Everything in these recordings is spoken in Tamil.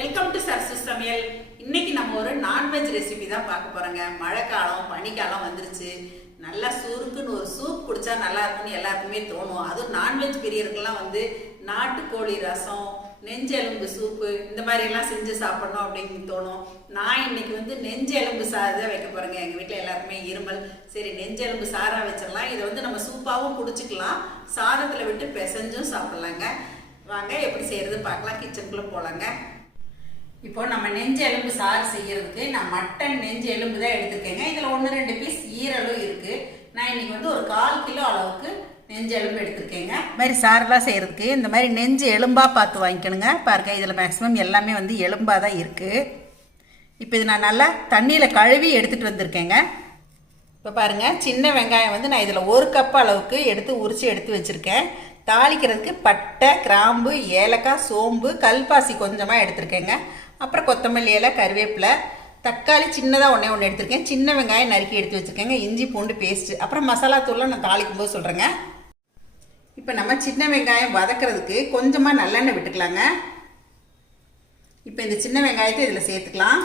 வெல்கம் டு சரசு சமையல் இன்னைக்கு நம்ம ஒரு நான்வெஜ் ரெசிபி தான் பார்க்க போறோங்க. மழைக்காலம் பனிக்காலம் வந்துருச்சு. நல்லா சுருக்குன்னு ஒரு சூப் குடிச்சா நல்லா இருக்கும்னு எல்லாருக்குமே தோணும். அதுவும் நான்வெஜ் பிரியருக்கெல்லாம் வந்து நாட்டுக்கோழி ரசம் நெஞ்செலும்பு சூப்பு இந்த மாதிரி எல்லாம் செஞ்சு சாப்பிடணும் அப்படின்னு தோணும். நான் இன்னைக்கு வந்து நெஞ்செலும்பு சாறு தான் வைக்க போறேங்க. எங்க வீட்டில் எல்லாருக்குமே இருமல். சரி நெஞ்செலும்பு சாரா வச்சிடலாம். இதை வந்து நம்ம சூப்பாகவும் குடிச்சுக்கலாம். சாதத்தில் விட்டு பிசைஞ்சும் சாப்பிடலாங்க. வாங்க எப்படி செய்யறது பார்க்கலாம். கிச்சனுக்குள்ள போலாங்க. இப்போ நம்ம நெஞ்சு எலும்பு சாறு செய்யறதுக்கு நான் மட்டன் நெஞ்சு எலும்பு தான் எடுத்துருக்கேங்க. இதில் ஒன்று ரெண்டு பீஸ் ஈரலும் இருக்கு. நான் இன்னைக்கு வந்து ஒரு கால் கிலோ அளவுக்கு நெஞ்சு எலும்பு எடுத்துருக்கேங்க. இந்த மாதிரி சாரெலாம் செய்யறதுக்கு இந்த மாதிரி நெஞ்சு எலும்பாக பார்த்து வாங்கிக்கணுங்க. பாருங்க இதில் மேக்ஸிமம் எல்லாமே வந்து எலும்பாக தான் இருக்குது இப்போ இது நான் நல்லா தண்ணியில் கழுவி எடுத்துகிட்டு வந்திருக்கேங்க. இப்போ பாருங்க சின்ன வெங்காயம் வந்து நான் இதில் ஒரு கப் அளவுக்கு எடுத்து உரித்து எடுத்து வச்சுருக்கேன். தாளிக்கிறதுக்கு பட்டை கிராம்பு ஏலக்காய் சோம்பு கல்பாசி கொஞ்சமாக எடுத்திருக்கேங்க. அப்புறம் கொத்தமல்லி இலை கருவேப்பிலை தக்காளி சின்னதாக ஒன்றே ஒன்று எடுத்திருக்கேன். சின்ன வெங்காயம் நறுக்கி எடுத்து வச்சுருக்கேங்க. இஞ்சி பூண்டு பேஸ்ட்டு அப்புறம் மசாலா தூள்லாம் நான் தாளிக்கும் போது சொல்கிறேங்க இப்போ நம்ம சின்ன வெங்காயம் வதக்கிறதுக்கு கொஞ்சமாக நல்லெண்ணெய் விட்டுக்கலாங்க. இப்போ இந்த சின்ன வெங்காயத்தை இதில் சேர்த்துக்கலாம்.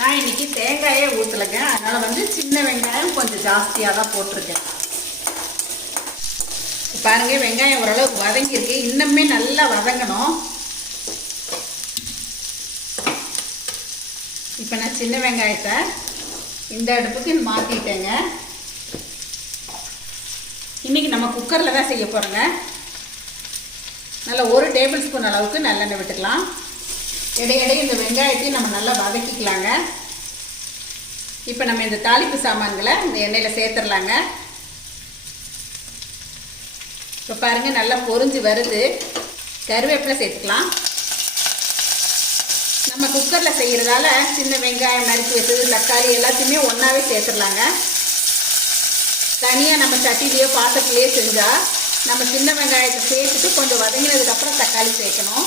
நான் இன்னைக்கு தேங்காயே ஊற்றலைங்க அதனால் வந்து சின்ன வெங்காயம் கொஞ்சம் ஜாஸ்தியாக தான் போட்டிருக்கேன். பாருங்க வெங்காயம் ஓரளவுக்கு வதங்கியிருக்கு. இன்னுமே நல்லா வதங்கணும். இப்போ நான் சின்ன வெங்காயத்தை இந்த அடுப்புக்கு மாற்றிட்டேங்க இன்னைக்கு நம்ம குக்கரில் தான் செய்ய போகிறோங்க நல்லா ஒரு டேபிள் ஸ்பூன் அளவுக்கு நல்லெண்ணெய் விட்டுக்கலாம். இடையிடையே இந்த வெங்காயத்தையும் நம்ம நல்லா வதக்கிக்கலாங்க. இப்போ நம்ம இந்த தாளிப்பு சாமான்களை இந்த எண்ணெயில் சேர்த்துடலாங்க. இப்போ பாருங்கள் நல்லா பொறிஞ்சு வருது. கருவேப்பிலை சேர்த்துக்கலாம். நம்ம குக்கரில் செய்கிறதால சின்ன வெங்காயம் நறுக்கி வச்சது தக்காளி எல்லாத்தையுமே ஒன்றாவே சேர்த்துடலாங்க. தனியாக நம்ம சட்டிலேயோ பாத்திரத்துலேயோ செஞ்சால் நம்ம சின்ன வெங்காயத்தை சேர்த்துட்டு கொஞ்சம் வதங்கினதுக்கப்புறம் தக்காளி சேர்க்கணும்.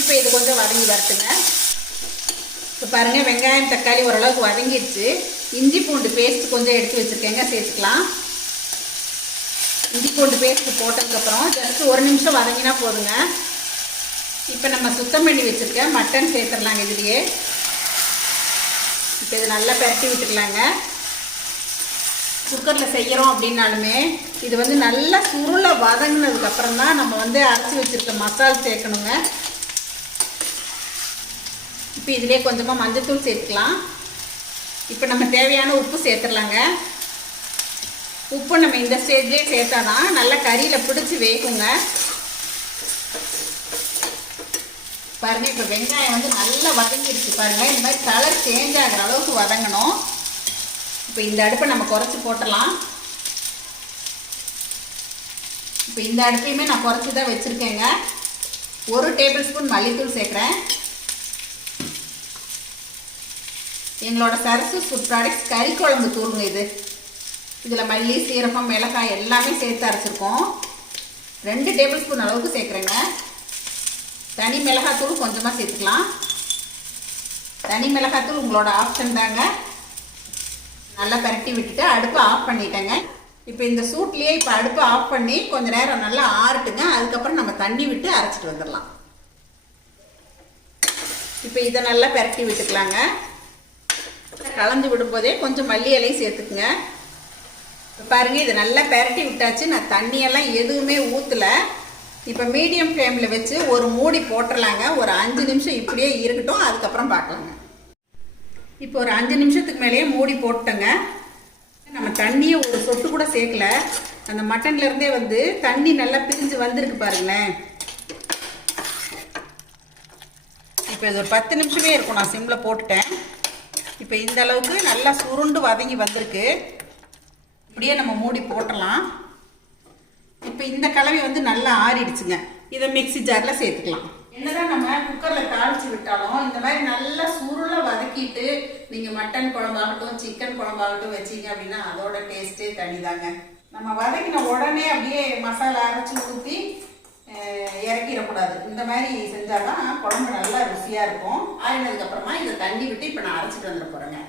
இப்போ இது கொஞ்சம் வதங்கி வரட்டுங்க. இப்போ பாருங்கள் வெங்காயம் தக்காளி ஓரளவுக்கு வதங்கிடுச்சு. இஞ்சி பூண்டு பேஸ்ட் கொஞ்சம் எடுத்து வச்சுருக்கேங்க சேர்த்துக்கலாம். இஞ்சி பூண்டு பேஸ்ட் போட்டதுக்கப்புறம் ஜஸ்ட் ஒரு நிமிஷம் வதங்கினா போதுங்க. இப்போ நம்ம சுத்தம் பண்ணி வச்சுருக்க மட்டன் சேர்த்துடலாங்க இதுலேயே. இப்போ இது நல்லா பரட்டி விட்டுக்கலாங்க. குக்கரில் செய்கிறோம் அப்படின்னாலுமே இது வந்து நல்லா சுருளை வதங்கினதுக்கப்புறம் தான் நம்ம வந்து அரைச்சி வச்சுருக்க மசால் சேர்க்கணுங்க. இப்போ இதிலே கொஞ்சமாக மஞ்சத்தூள் சேர்த்துக்கலாம். இப்போ நம்ம தேவையான உப்பு சேர்த்துடலாங்க. உப்பு நம்ம இந்த ஸ்டேஜ்லேயே சேர்த்தா தான் நல்லா கறியில் பிடிச்சி வேகுங்க. பாருங்கள் இப்போ வெங்காயம் வந்து நல்லா வதங்கிடுச்சு பாருங்கள் இந்த மாதிரி கலர் சேஞ்ச் ஆகிற அளவுக்கு வதங்கணும். இப்போ இந்த அடுப்பை நம்ம குறைச்சி போட்டலாம் இப்போ இந்த அடுப்பையுமே நான் குறைச்சி தான் வச்சுருக்கேங்க. ஒரு டேபிள் ஸ்பூன் மல்லித்தூள் சேர்க்குறேன். எங்களோட சரசு ஃபுட் ப்ராடக்ட்ஸ் கறி குழம்பு தூளுங்க இது. இதில் மல்லி சீரகம் மிளகாய் எல்லாமே சேர்த்து அரைச்சிருக்கோம். ரெண்டு டேபிள் ஸ்பூன் அளவுக்கு சேர்க்குறேங்க. தனி மிளகாத்தூள் கொஞ்சமாக சேர்த்துக்கலாம். தனி மிளகாத்தூள் உங்களோட ஆப்ஷன் தாங்க. நல்லா பரட்டி விட்டுட்டு அடுப்பை ஆஃப் பண்ணிட்டேங்க. இப்போ இந்த சூட்லேயே இப்போ அடுப்பை ஆஃப் பண்ணி கொஞ்சம் நேரம் நல்லா ஆறட்டுங்க. அதுக்கப்புறம் நம்ம தண்ணி விட்டு அரைச்சிட்டு வந்துடலாம். இப்போ இதை நல்லா பரட்டி விட்டுக்கலாங்க. கலந்து விடும்போதே கொஞ்சம் மல்லி இலையும் சேர்த்துக்குங்க. பாருங்கள் இதை நல்லா பெரட்டி விட்டாச்சு. நான் தண்ணியெல்லாம் எதுவுமே ஊற்றலை இப்போ மீடியம் ஃப்ளேமில் வச்சு ஒரு மூடி போட்டுடலாங்க ஒரு அஞ்சு நிமிஷம் இப்படியே இருக்கட்டும். அதுக்கப்புறம் பார்க்கலாங்க. இப்போ ஒரு அஞ்சு நிமிஷத்துக்கு மேலேயே மூடி போட்டோங்க நம்ம தண்ணியை ஒரு சொட்டு கூட சேர்க்கல. அந்த மட்டன்லேருந்தே வந்து தண்ணி நல்லா பிரிஞ்சு வந்திருக்கு பாருங்களேன். இப்போ இது ஒரு பத்து நிமிஷமே இருக்கும். நான் சிம்மில் போட்டுட்டேன். இப்போ இந்த அளவுக்கு நல்லா சுருண்டு வதங்கி வந்திருக்கு. இப்படியே நம்ம மூடி போட்டலாம். இப்போ இந்த கலவை வந்து நல்லா ஆறிடுச்சுங்க. இதை மிக்சி ஜாரில் சேர்த்துக்கலாம். என்னதான் நம்ம குக்கரில் தாளிச்சு விட்டாலும் இந்த மாதிரி நல்லா சுருளை வதக்கிட்டு நீங்கள் மட்டன் குழம்பாகட்டும் சிக்கன் குழம்பாகட்டும் வச்சீங்க அப்படின்னா அதோட டேஸ்ட்டே தனிதாங்க. நம்ம வதக்கின உடனே அப்படியே மசாலா அரைச்சி ஊற்றி இறக்கிடக்கூடாது. இந்த மாதிரி செஞ்சால் தான் குழம்பு நல்லா ருசியாக இருக்கும். ஆறினதுக்கப்புறமா இதை தண்ணி விட்டு இப்போ நான் அரைச்சிட்டு வந்துட போகிறேங்க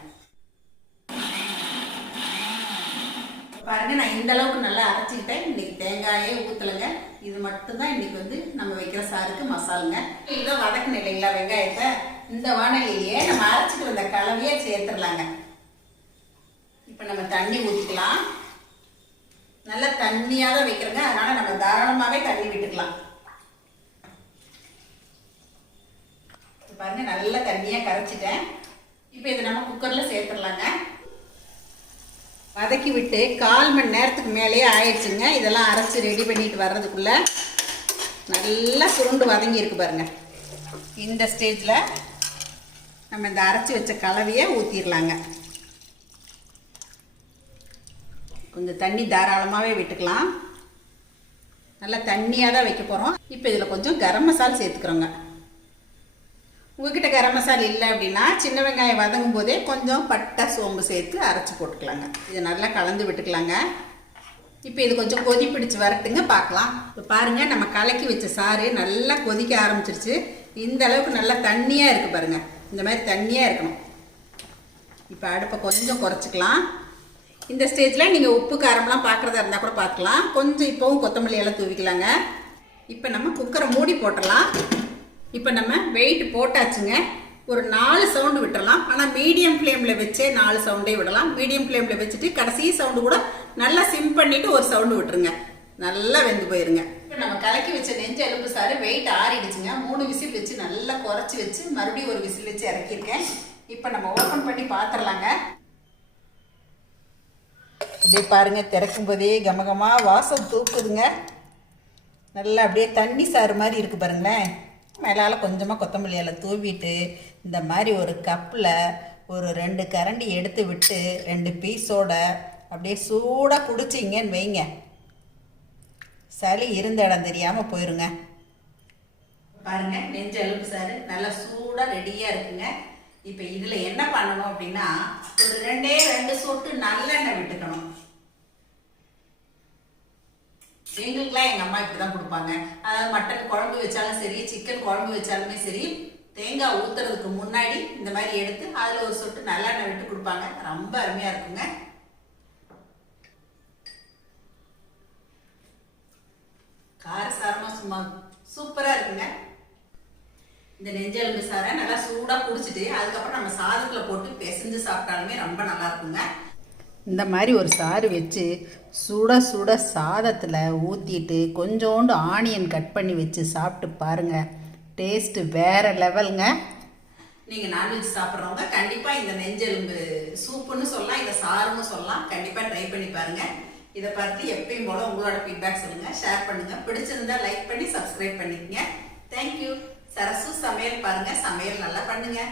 பாருங்க நான் இந்த அளவுக்கு நல்லா அரைச்சிக்கிட்டேன். இன்னைக்கு தேங்காயே ஊற்றலைங்க இது மட்டும்தான் இன்னைக்கு வந்து நம்ம வைக்கிற சாருக்கு மசாலுங்க. இதுதான் வதக்கணும் இல்லைங்களா வெங்காயத்தை. இந்த வானலிலேயே நம்ம அரைச்சிட்டு வந்த கலவையே சேர்த்துடலாங்க. இப்போ நம்ம தண்ணி ஊற்றிக்கலாம் நல்லா தண்ணியாக தான் வைக்கிறோங்க. அதனால நம்ம தாராளமாகவே தண்ணி விட்டுக்கலாம். பாருங்க நல்லா தண்ணியாக கரைச்சிட்டேன். இப்போ இதை நம்ம குக்கரில் சேர்த்துடலாங்க. வதக்கி விட்டு கால் மணி நேரத்துக்கு மேலேயே ஆயிடுச்சுங்க. இதெல்லாம் அரைச்சி ரெடி பண்ணிட்டு வர்றதுக்குள்ள நல்லா சுருண்டு வதங்கியிருக்கு பாருங்க. இந்த ஸ்டேஜில் நம்ம இந்த அரைச்சி வச்ச கலவையை ஊற்றிடலாங்க கொஞ்சம் தண்ணி தாராளமாகவே விட்டுக்கலாம். நல்லா தண்ணியாக தான் வைக்க போகிறோம் இப்போ இதில் கொஞ்சம் கரம் மசாலா சேர்த்துக்கிறோங்க. உங்ககிட்ட கரம் மசாலா இல்லை அப்படின்னா சின்ன வெங்காயம் வதங்கும் போதே கொஞ்சம் பட்டை சோம்பு சேர்த்து அரைச்சி போட்டுக்கலாங்க. இதை நல்லா கலந்து விட்டுக்கலாங்க. இப்போ இது கொஞ்சம் கொதி பிடிச்சி வரட்டுங்க பார்க்கலாம். இப்போ பாருங்கள் நம்ம கலக்கி வச்ச சாறு நல்லா கொதிக்க ஆரம்பிச்சிருச்சு. இந்த அளவுக்கு நல்லா தண்ணியாக இருக்குது பாருங்கள் இந்த மாதிரி தண்ணியாக இருக்கணும். இப்போ அடுப்பை கொஞ்சம் குறைச்சிக்கலாம். இந்த ஸ்டேஜில் நீங்கள் உப்பு காரம்லாம் பார்க்குறதா இருந்தால் கூட பார்க்கலாம் கொஞ்சம் இப்போவும் கொத்தமல்லி எல்லாம் தூவிக்கலாங்க. இப்போ நம்ம குக்கரை மூடி போட்டுடலாம். இப்போ நம்ம வெயிட் போட்டாச்சுங்க. ஒரு நாலு சவுண்டு விட்டுறலாம். ஆனால் மீடியம் ஃப்ளேமில் வச்சே நாலு சவுண்டே விடலாம். மீடியம் ஃப்ளேமில் வச்சுட்டு கடைசி சவுண்டு கூட நல்லா சிம் பண்ணிவிட்டு ஒரு சவுண்டு விட்டுருங்க. நல்லா வெந்து போயிருங்க. இப்போ நம்ம கலக்கி வச்ச நெஞ்சு எலும்பு சாறு வெயிட் ஆறிடுச்சுங்க. மூணு விசில் வச்சு நல்லா குறைச்சி வச்சு மறுபடியும் ஒரு விசில் வச்சு இறக்கியிருக்கேன். இப்போ நம்ம ஓப்பன் பண்ணி பார்த்துடலாங்க அப்படியே பாருங்க திறக்கும் போதே கமகமாக வாசம் தூக்குதுங்க. நல்லா அப்படியே தண்ணி சாறு மாதிரி இருக்கு பாருங்களேன். மேலால் கொஞ்சமாக கொத்தமல்லி இலை தூவிட்டு இந்த மாதிரி ஒரு கப்பில் ஒரு ரெண்டு கரண்டி எடுத்து விட்டு ரெண்டு பீஸோட அப்படியே சூடாக குடிச்சிங்கன்னு வைங்க. சளி இருந்த இடம் தெரியாமல் போயிருங்க. பாருங்க நெஞ்சு எலும்பு சார் நல்லா சூடாக ரெடியாக இருக்குங்க. இப்போ இதில் என்ன பண்ணணும் அப்படின்னா ஒரு ரெண்டே ரெண்டு சொட்டு நல்லெண்ணெய் விட்டுக்கணும். எங்களுக்குலாம் எங்கள் அம்மா இப்படி தான் கொடுப்பாங்க. அதாவது மட்டன் குழம்பு வச்சாலும் சரி சிக்கன் குழம்பு வச்சாலுமே சரி தேங்காய் ஊற்றுறதுக்கு முன்னாடி இந்த மாதிரி எடுத்து அதில் ஒரு சொட்டு நல்லெண்ணெய் விட்டு கொடுப்பாங்க. ரொம்ப அருமையாக இருக்குங்க. காரசாரமாக சும்மா சூப்பராக இருக்குங்க. இந்த நெஞ்செலும்பு சாரை நல்லா சூடாக குடிச்சிட்டு அதுக்கப்புறம் நம்ம சாதத்தில் போட்டு பிசைஞ்சு சாப்பிட்டாலுமே ரொம்ப நல்லா இருக்குங்க. இந்த மாதிரி ஒரு சாறு வச்சு சுட சுட சாதத்தில் ஊற்றிட்டு கொஞ்சோண்டு ஆனியன் கட் பண்ணி வச்சு சாப்பிட்டு பாருங்கள் டேஸ்ட்டு வேறு லெவலுங்க. நீங்கள் நான்வெஜ் சாப்பிட்றவங்க கண்டிப்பாக இந்த நெஞ்செலும்பு சூப்புன்னு சொல்லலாம் இதை சாருன்னு சொல்லலாம். கண்டிப்பாக ட்ரை பண்ணி பாருங்கள் இதை பார்த்து எப்பயும் போல உங்களோட ஃபீட்பேக் சொல்லுங்கள் ஷேர் பண்ணுங்கள் பிடிச்சிருந்தா லைக் பண்ணி சப்ஸ்கிரைப் பண்ணிக்கங்க. தேங்க்யூ சரசு சமையல் பாருங்கள் சமையல் நல்லா பண்ணுங்கள்